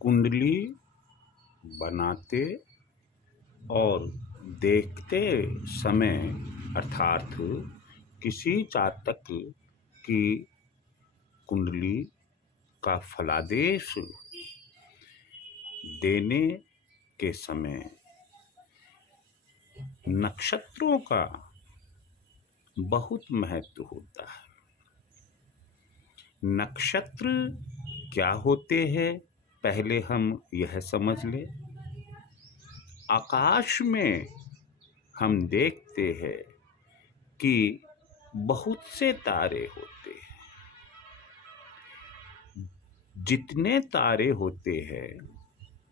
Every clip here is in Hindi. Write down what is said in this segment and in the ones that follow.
कुंडली बनाते और देखते समय अर्थात किसी जातक की कुंडली का फलादेश देने के समय नक्षत्रों का बहुत महत्व होता है। नक्षत्र क्या होते हैं पहले हम यह समझ ले। आकाश में हम देखते हैं कि बहुत से तारे होते हैं। जितने तारे होते हैं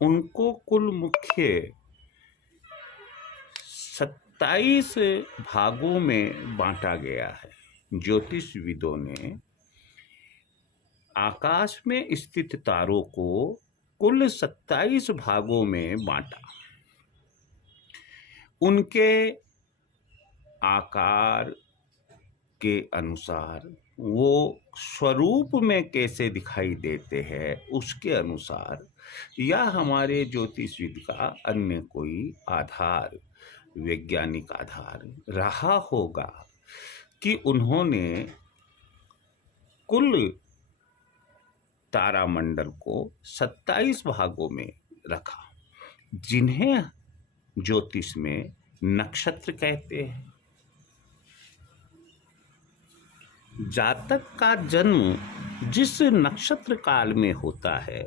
उनको कुल मुख्य 27 भागों में बांटा गया है। ज्योतिषविदों ने आकाश में स्थित तारों को कुल 27 भागों में बांटा। उनके आकार के अनुसार वो स्वरूप में कैसे दिखाई देते हैं उसके अनुसार या हमारे ज्योतिषविद का अन्य कोई आधार, वैज्ञानिक आधार रहा होगा कि उन्होंने कुल तारामंडल को 27 भागों में रखा, जिन्हें ज्योतिष में नक्षत्र कहते हैं। जातक का जन्म जिस नक्षत्र काल में होता है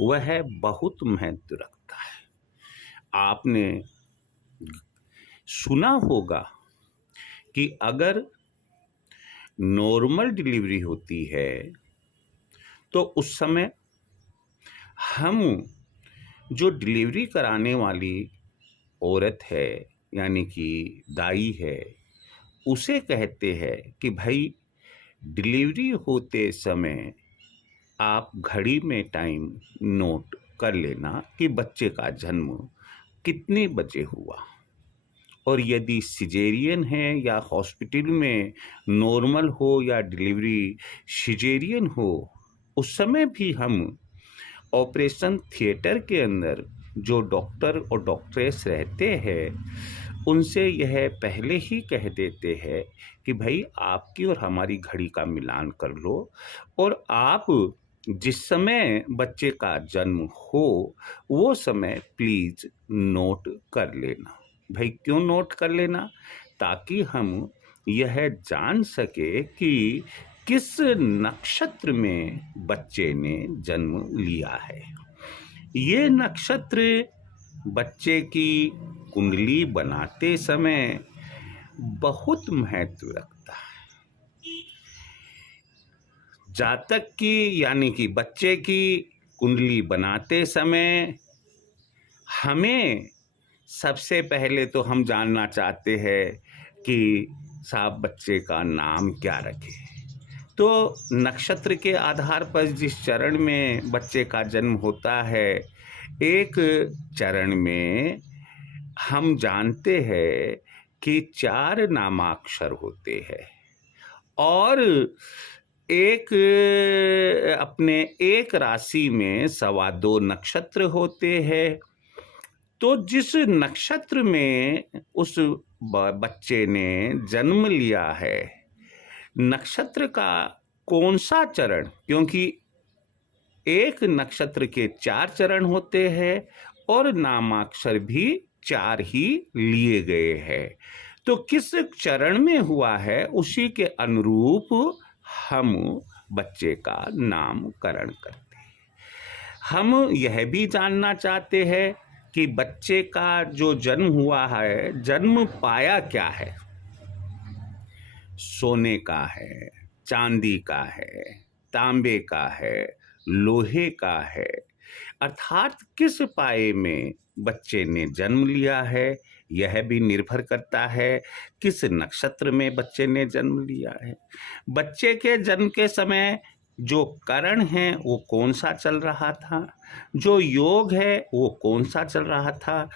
वह बहुत महत्व रखता है। आपने सुना होगा कि अगर नॉर्मल डिलीवरी होती है तो उस समय हम जो डिलीवरी कराने वाली औरत है यानी कि दाई है उसे कहते हैं कि भाई डिलीवरी होते समय आप घड़ी में टाइम नोट कर लेना कि बच्चे का जन्म कितने बजे हुआ। और यदि सिजेरियन है या हॉस्पिटल में नॉर्मल हो या डिलीवरी सिजेरियन हो उस समय भी हम ऑपरेशन थिएटर के अंदर जो डॉक्टर और डॉक्टरेस रहते हैं उनसे यह पहले ही कह देते हैं कि भाई आपकी और हमारी घड़ी का मिलान कर लो और आप जिस समय बच्चे का जन्म हो वो समय प्लीज नोट कर लेना। भाई क्यों नोट कर लेना? ताकि हम यह जान सके कि किस नक्षत्र में बच्चे ने जन्म लिया है। ये नक्षत्र बच्चे की कुंडली बनाते समय बहुत महत्व रखता है। जातक की यानी कि बच्चे की कुंडली बनाते समय हमें सबसे पहले तो हम जानना चाहते हैं कि साहब बच्चे का नाम क्या रखें। तो नक्षत्र के आधार पर जिस चरण में बच्चे का जन्म होता है, एक चरण में हम जानते हैं कि 4 नामाक्षर होते हैं और अपने एक राशि में 2.25 नक्षत्र होते हैं। तो जिस नक्षत्र में उस बच्चे ने जन्म लिया है, नक्षत्र का कौन सा चरण, क्योंकि एक नक्षत्र के 4 चरण होते हैं और नामाक्षर भी 4 ही लिए गए हैं, तो किस चरण में हुआ है उसी के अनुरूप हम बच्चे का नामकरण करते हैं। हम यह भी जानना चाहते हैं कि बच्चे का जो जन्म हुआ है, जन्म पाया क्या है? सोने का है, चांदी का है, तांबे का है, लोहे का है, अर्थात किस पाए में बच्चे ने जन्म लिया है यह भी निर्भर करता है किस नक्षत्र में बच्चे ने जन्म लिया है। बच्चे के जन्म के समय जो करण है वो कौन सा चल रहा था, जो योग है वो कौन सा चल रहा था,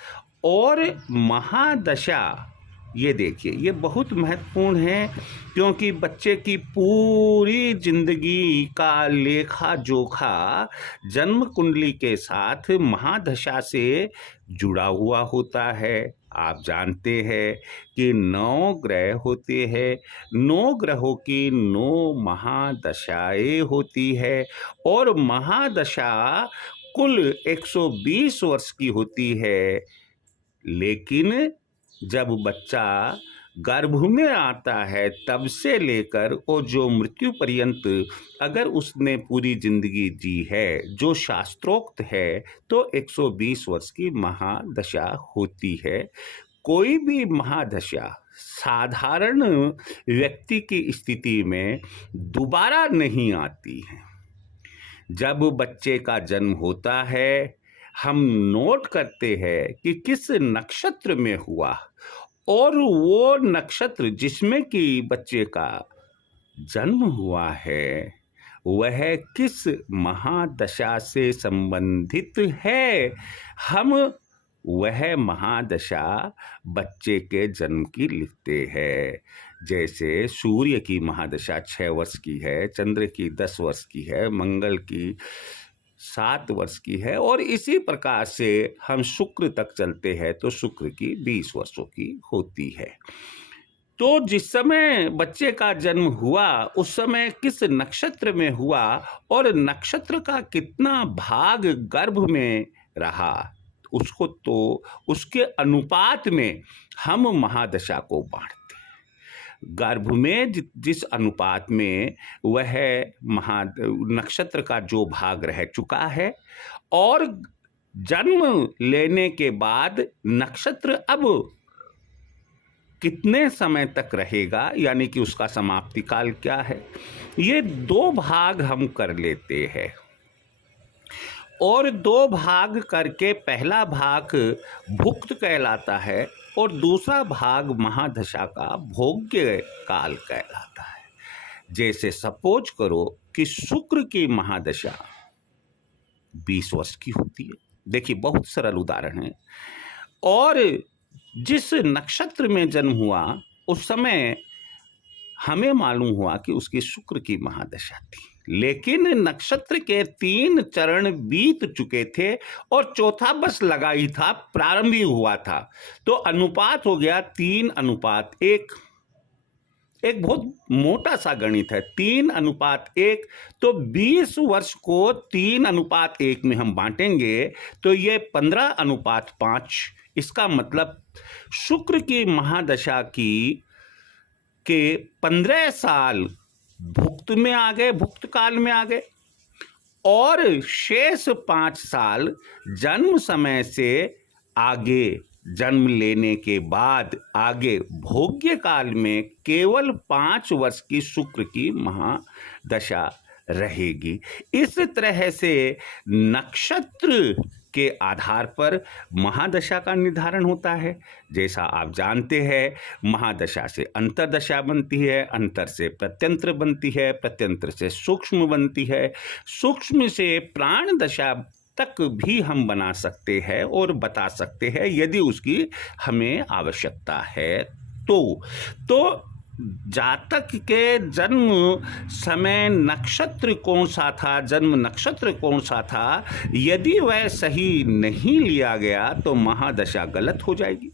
और महादशा ये देखिए, ये बहुत महत्वपूर्ण है, क्योंकि बच्चे की पूरी जिंदगी का लेखा जोखा जन्म कुंडली के साथ महादशा से जुड़ा हुआ होता है। आप जानते हैं कि 9 ग्रह होते हैं, 9 ग्रहों की 9 महादशाएं होती है, और महादशा कुल 120 वर्ष की होती है। लेकिन जब बच्चा गर्भ में आता है तब से लेकर और जो मृत्यु पर्यंत अगर उसने पूरी जिंदगी जी है जो शास्त्रोक्त है, तो 120 वर्ष की महादशा होती है। कोई भी महादशा साधारण व्यक्ति की स्थिति में दोबारा नहीं आती है। जब बच्चे का जन्म होता है, हम नोट करते हैं कि किस नक्षत्र में हुआ, और वो नक्षत्र जिसमें कि बच्चे का जन्म हुआ है वह किस महादशा से संबंधित है। हम वह महादशा बच्चे के जन्म की लिखते हैं। जैसे सूर्य की महादशा 6 वर्ष की है, चंद्र की 10 वर्ष की है, मंगल की 7 वर्ष की है, और इसी प्रकार से हम शुक्र तक चलते हैं तो शुक्र की 20 वर्षों की होती है। तो जिस समय बच्चे का जन्म हुआ उस समय किस नक्षत्र में हुआ और नक्षत्र का कितना भाग गर्भ में रहा, उसको तो उसके अनुपात में हम महादशा को बांटते हैं। गर्भ में जिस अनुपात में वह नक्षत्र का जो भाग रह चुका है, और जन्म लेने के बाद नक्षत्र अब कितने समय तक रहेगा, यानी कि उसका समाप्ति काल क्या है, ये 2 भाग हम कर लेते हैं। और 2 भाग करके पहला भाग भुक्त कहलाता है और दूसरा भाग महादशा का भोग्य काल कहलाता है। जैसे सपोज करो कि शुक्र की महादशा 20 वर्ष की होती है। देखिए, बहुत सरल उदाहरण है। और जिस नक्षत्र में जन्म हुआ उस समय हमें मालूम हुआ कि उसकी शुक्र की महादशा थी, लेकिन नक्षत्र के 3 चरण बीत चुके थे और चौथा बस लगा ही था, प्रारंभ ही हुआ था। तो अनुपात हो गया 3:1। एक बहुत मोटा सा गणित है, 3:1। तो 20 वर्ष को 3:1 में हम बांटेंगे तो ये 15:5। इसका मतलब शुक्र की महादशा के 15 साल भुक्त में आ गए, भुक्त काल में आ गए, और शेष 5 साल जन्म समय से आगे, जन्म लेने के बाद आगे भोग्य काल में केवल 5 वर्ष की शुक्र की महादशा रहेगी। इस तरह से नक्षत्र के आधार पर महादशा का निर्धारण होता है। जैसा आप जानते हैं, महादशा से अंतर्दशा बनती है, अंतर से प्रत्यंत्र बनती है, प्रत्यंत्र से सूक्ष्म बनती है, सूक्ष्म से प्राण दशा तक भी हम बना सकते हैं और बता सकते हैं यदि उसकी हमें आवश्यकता है। तो जातक के जन्म समय नक्षत्र कौन सा था, जन्म नक्षत्र कौन सा था, यदि वह सही नहीं लिया गया तो महादशा गलत हो जाएगी।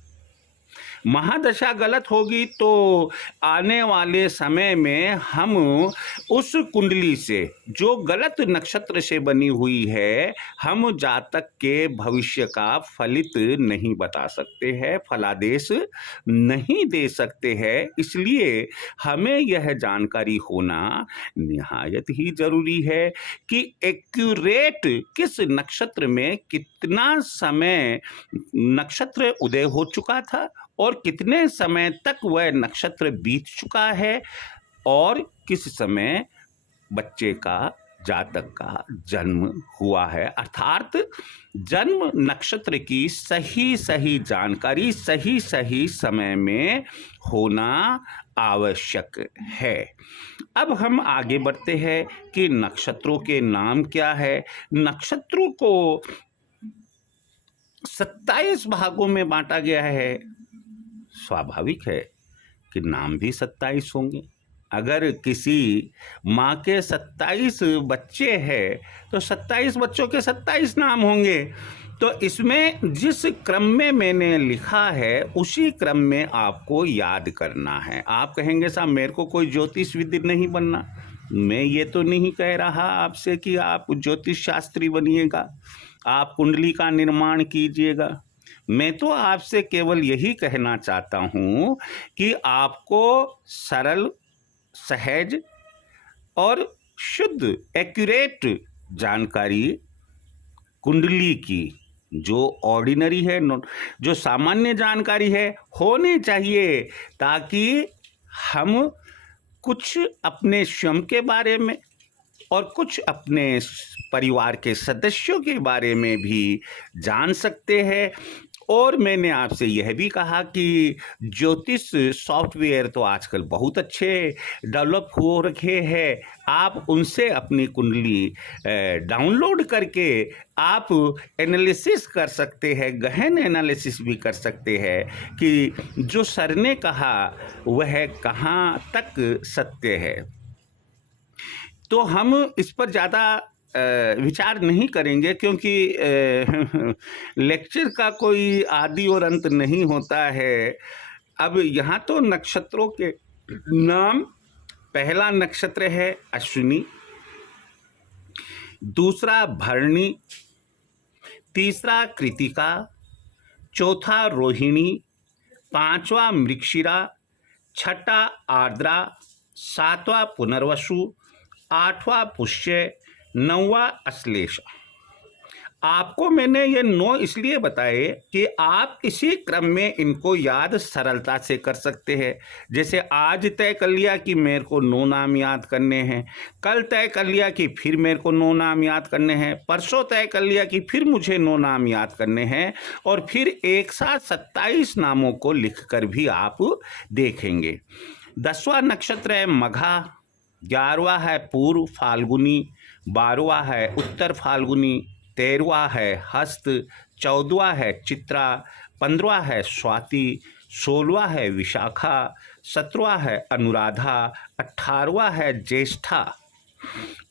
महादशा गलत होगी तो आने वाले समय में हम उस कुंडली से जो गलत नक्षत्र से बनी हुई है, हम जातक के भविष्य का फलित नहीं बता सकते हैं, फलादेश नहीं दे सकते हैं। इसलिए हमें यह जानकारी होना निहायत ही जरूरी है कि एक्यूरेट किस नक्षत्र में कितना समय नक्षत्र उदय हो चुका था और कितने समय तक वह नक्षत्र बीत चुका है, और किस समय बच्चे का, जातक का जन्म हुआ है। अर्थात जन्म नक्षत्र की सही जानकारी सही समय में होना आवश्यक है। अब हम आगे बढ़ते हैं कि नक्षत्रों के नाम क्या है। नक्षत्रों को 27 भागों में बांटा गया है। स्वाभाविक है कि नाम भी 27 होंगे। अगर किसी माँ के 27 बच्चे हैं तो 27 बच्चों के 27 नाम होंगे। तो इसमें जिस क्रम में मैंने लिखा है उसी क्रम में आपको याद करना है। आप कहेंगे साहब मेरे को कोई ज्योतिषविद नहीं बनना। मैं ये तो नहीं कह रहा आपसे कि आप ज्योतिष शास्त्री बनिएगा, आप कुंडली का निर्माण कीजिएगा। मैं तो आपसे केवल यही कहना चाहता हूँ कि आपको सरल, सहज और शुद्ध एक्यूरेट जानकारी कुंडली की, जो ऑर्डिनरी है, जो सामान्य जानकारी है, होनी चाहिए, ताकि हम कुछ अपने स्वयं के बारे में और कुछ अपने परिवार के सदस्यों के बारे में भी जान सकते हैं। और मैंने आपसे यह भी कहा कि ज्योतिष सॉफ्टवेयर तो आजकल बहुत अच्छे डेवलप हो रखे हैं। आप उनसे अपनी कुंडली डाउनलोड करके आप एनालिसिस कर सकते हैं, गहन एनालिसिस भी कर सकते हैं कि जो सर ने कहा वह कहाँ तक सत्य है। तो हम इस पर ज़्यादा विचार नहीं करेंगे, क्योंकि लेक्चर का कोई आदि और अंत नहीं होता है। अब यहाँ तो नक्षत्रों के नाम, पहला नक्षत्र है अश्विनी, दूसरा भरणी, तीसरा कृतिका, चौथा रोहिणी, पांचवा मृगशिरा, छठा आर्द्रा, सातवां पुनर्वसु, आठवां पुष्य, नौवां अश्लेषा। आपको मैंने ये 9 इसलिए बताए कि आप इसी क्रम में इनको याद सरलता से कर सकते हैं। जैसे आज तय कर लिया कि मेरे को 9 नाम याद करने हैं, कल तय कर लिया कि फिर मेरे को 9 नाम याद करने हैं, परसों तय कर लिया कि फिर मुझे 9 नाम याद करने हैं, और फिर एक साथ 27 नामों को लिखकर भी आप देखेंगे। 10वां नक्षत्र है मघा, 11वां है पूर्व फाल्गुनी, 12वां है उत्तर फाल्गुनी, 13वां है हस्त, 14वां है चित्रा, 15वां है स्वाति, 16वां है विशाखा, 17वां है अनुराधा, 18वां है ज्येष्ठा,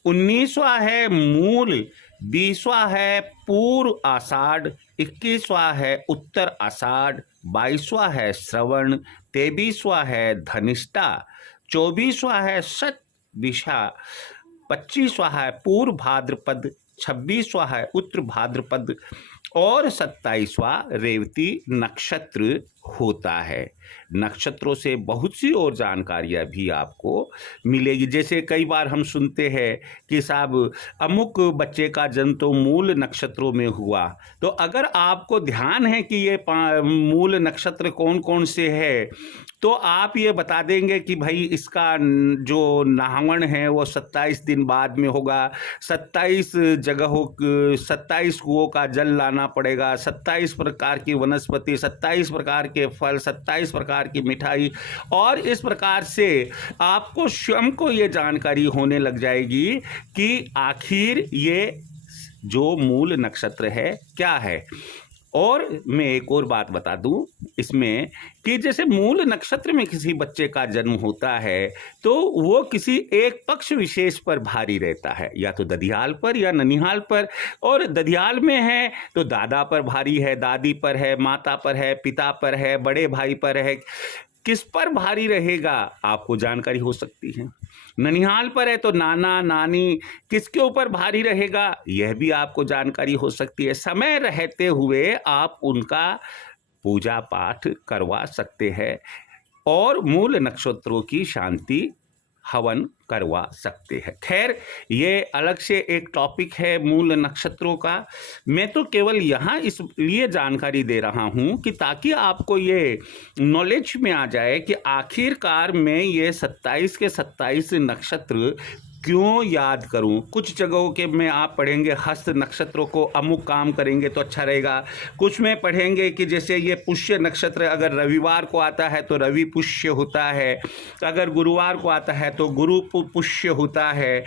19वां है मूल, 20वां है पूर्व आषाढ़, 21वां है उत्तर आषाढ़, 22वां है श्रवण, 23वां है धनिष्ठा, 24वां है शतभिषा, 25वां है पूर्व भाद्रपद, 26वां है उत्तर भाद्रपद और 27वां रेवती नक्षत्र होता है। नक्षत्रों से बहुत सी और जानकारियां भी आपको मिलेगी। जैसे कई बार हम सुनते हैं कि साहब अमुक बच्चे का जन्म तो मूल नक्षत्रों में हुआ, तो अगर आपको ध्यान है कि ये मूल नक्षत्र कौन कौन से है, तो आप ये बता देंगे कि भाई इसका जो नाहवण है वो 27 दिन बाद में होगा, 27 जगहों 27 कुओं का जल लाना पड़ेगा, 27 प्रकार की वनस्पति, 27 प्रकार के फल, 27 प्रकार की मिठाई, और इस प्रकार से आपको स्वयं को ये जानकारी होने लग जाएगी कि आखिर ये जो मूल नक्षत्र है क्या है। और मैं एक और बात बता दूं इसमें कि जैसे मूल नक्षत्र में किसी बच्चे का जन्म होता है तो वो किसी एक पक्ष विशेष पर भारी रहता है, या तो दधियाल पर या ननिहाल पर। और दधियाल में है तो दादा पर भारी है, दादी पर है, माता पर है, पिता पर है, बड़े भाई पर है। किस पर भारी रहेगा आपको जानकारी हो सकती है। ननिहाल पर है तो नाना नानी, किसके ऊपर भारी रहेगा यह भी आपको जानकारी हो सकती है। समय रहते हुए आप उनका पूजा पाठ करवा सकते हैं और मूल नक्षत्रों की शांति हवन करवा सकते हैं। खैर ये अलग से एक टॉपिक है मूल नक्षत्रों का। मैं तो केवल यहाँ इसलिए जानकारी दे रहा हूँ कि ताकि आपको ये नॉलेज में आ जाए कि आखिरकार मैं ये 27 के 27 नक्षत्र क्यों याद करूं। कुछ जगहों के में आप पढ़ेंगे हस्त नक्षत्रों को अमुक काम करेंगे तो अच्छा रहेगा, कुछ में पढ़ेंगे कि जैसे ये पुष्य नक्षत्र अगर रविवार को आता है तो रवि पुष्य होता है, अगर गुरुवार को आता है तो गुरु पुष्य होता है।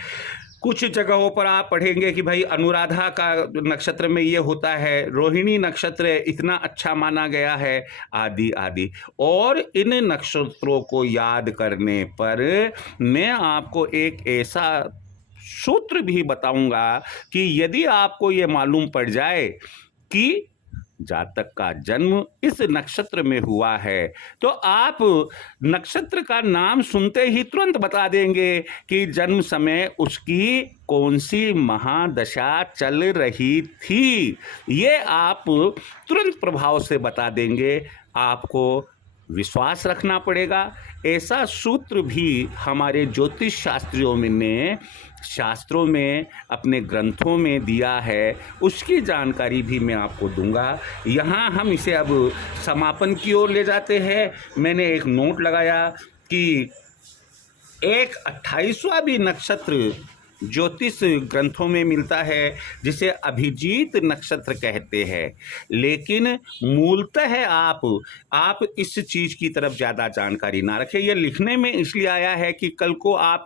कुछ जगहों पर आप पढ़ेंगे कि भाई अनुराधा का नक्षत्र में ये होता है, रोहिणी नक्षत्र इतना अच्छा माना गया है, आदि आदि। और इन नक्षत्रों को याद करने पर मैं आपको एक ऐसा सूत्र भी बताऊंगा कि यदि आपको ये मालूम पड़ जाए कि जातक का जन्म इस नक्षत्र में हुआ है, तो आप नक्षत्र का नाम सुनते ही तुरंत बता देंगे कि जन्म समय उसकी कौन सी महादशा चल रही थी। ये आप तुरंत प्रभाव से बता देंगे। आपको विश्वास रखना पड़ेगा। ऐसा सूत्र भी हमारे ज्योतिष शास्त्रों में अपने ग्रंथों में दिया है, उसकी जानकारी भी मैं आपको दूंगा। यहाँ हम इसे अब समापन की ओर ले जाते हैं। मैंने एक नोट लगाया कि एक 28वां भी नक्षत्र ज्योतिष ग्रंथों में मिलता है, जिसे अभिजीत नक्षत्र कहते हैं। लेकिन मूलतः आप इस चीज की तरफ ज्यादा जानकारी ना रखें। यह लिखने में इसलिए आया है कि कल को आप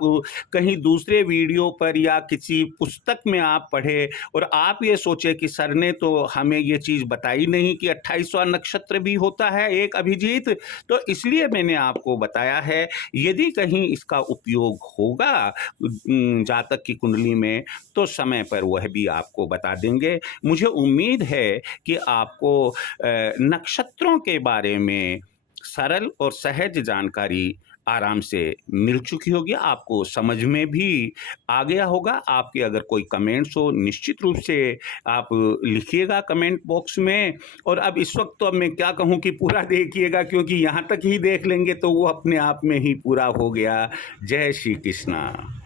कहीं दूसरे वीडियो पर या किसी पुस्तक में आप पढ़े और आप ये सोचे कि सर ने तो हमें ये चीज बताई नहीं कि 28वां नक्षत्र भी होता है एक अभिजीत। तो इसलिए मैंने आपको बताया है। यदि कहीं इसका उपयोग होगा जातक की कुंडली में, तो समय पर वह भी आपको बता देंगे। मुझे उम्मीद है कि आपको नक्षत्रों के बारे में सरल और सहज जानकारी आराम से मिल चुकी होगी, आपको समझ में भी आ गया होगा। आपके अगर कोई कमेंट्स हो, निश्चित रूप से आप लिखिएगा कमेंट बॉक्स में। और अब इस वक्त तो अब मैं क्या कहूँ कि पूरा देखिएगा, क्योंकि यहाँ तक ही देख लेंगे तो वो अपने आप में ही पूरा हो गया। जय श्री कृष्णा।